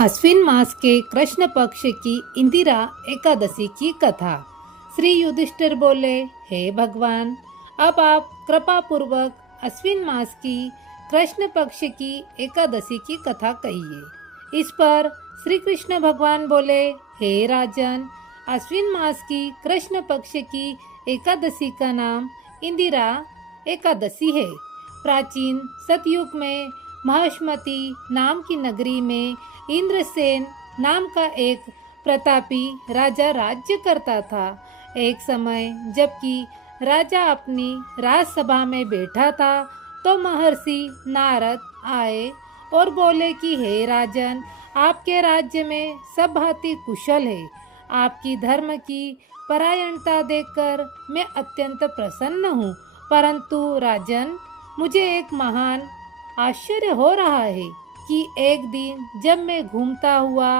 अश्विन मास के कृष्ण पक्ष की इंदिरा एकादशी की कथा। श्री युधिष्ठिर बोले, हे भगवान, अब आप कृपा पूर्वक अश्विन मास की कृष्ण पक्ष की एकादशी की कथा कहिए। इस पर श्री कृष्ण भगवान बोले, हे राजन, अश्विन मास की कृष्ण पक्ष की एकादशी का नाम इंदिरा एकादशी है। प्राचीन सतयुग में महेश्मती नाम की नगरी में इंद्रसेन नाम का एक प्रतापी राजा राज्य करता था। एक समय जबकि राजा अपनी राजसभा में बैठा था तो महर्षि नारद आए और बोले कि हे राजन, आपके राज्य में सब भांति कुशल है। आपकी धर्म की परायणता देखकर मैं अत्यंत प्रसन्न हूँ। परंतु राजन, मुझे एक महान आश्चर्य हो रहा है कि एक दिन जब मैं घूमता हुआ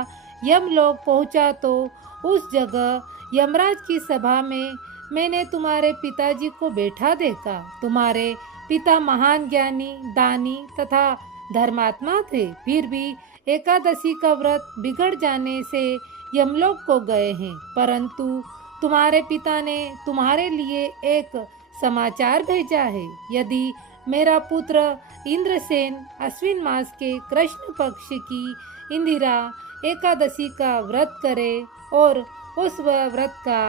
यमलोक पहुंचा तो उस जगह यमराज की सभा में मैंने तुम्हारे पिताजी को बैठा देखा। तुम्हारे पिता महान ज्ञानी, दानी तथा धर्मात्मा थे, फिर भी एकादशी का व्रत बिगड़ जाने से यमलोक को गए हैं। परंतु तुम्हारे पिता ने तुम्हारे लिए एक समाचार भेजा है। यदि मेरा पुत्र इंद्रसेन अश्विन मास के कृष्ण पक्ष की इंदिरा एकादशी का व्रत करे और उस व्रत का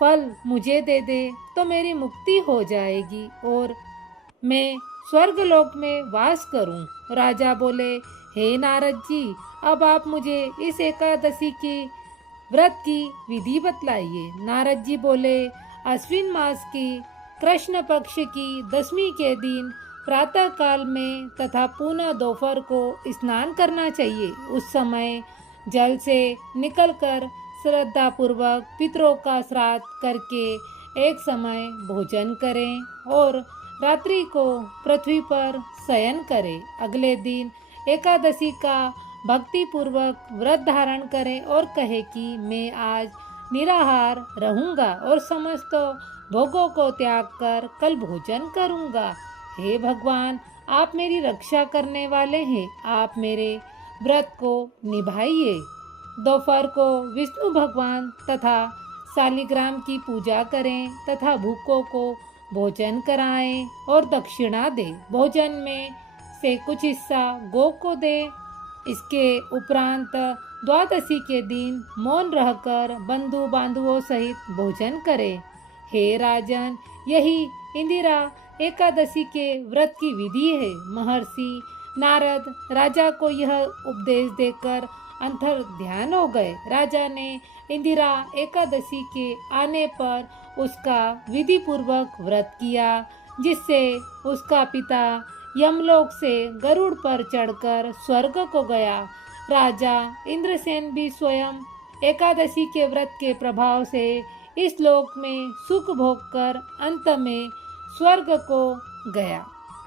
फल मुझे दे दे तो मेरी मुक्ति हो जाएगी और मैं स्वर्गलोक में वास करूं। राजा बोले, हे नारद जी, अब आप मुझे इस एकादशी की व्रत की विधि बतलाइए। नारद जी बोले, अश्विन मास की कृष्ण पक्ष की दशमी के दिन प्रातः काल में तथा पुनः दोपहर को स्नान करना चाहिए। उस समय जल से निकलकर श्रद्धा पूर्वक पितरों का श्राद्ध करके एक समय भोजन करें और रात्रि को पृथ्वी पर शयन करें। अगले दिन एकादशी का भक्ति पूर्वक व्रत धारण करें और कहे कि मैं आज निराहार रहूंगा और समस्त भोगों को त्याग कर कल भोजन करूंगा। हे भगवान, आप मेरी रक्षा करने वाले हैं, आप मेरे व्रत को निभाइए। दोपहर को विष्णु भगवान तथा शालिग्राम की पूजा करें तथा भूखों को भोजन कराएं और दक्षिणा दें। भोजन में से कुछ हिस्सा गौ को दें। इसके उपरांत द्वादशी के दिन मौन रहकर बंधु बांधवों सहित भोजन करें। हे राजन, यही इंदिरा एकादशी के व्रत की विधि है। महर्षि नारद राजा को यह उपदेश देकर अंतर ध्यान हो गए। राजा ने इंदिरा एकादशी के आने पर उसका विधि पूर्वक व्रत किया, जिससे उसका पिता यमलोक से गरुड़ पर चढ़कर स्वर्ग को गया। राजा इंद्रसेन भी स्वयं एकादशी के व्रत के प्रभाव से इस लोक में सुख भोग कर अंत में स्वर्ग को गया।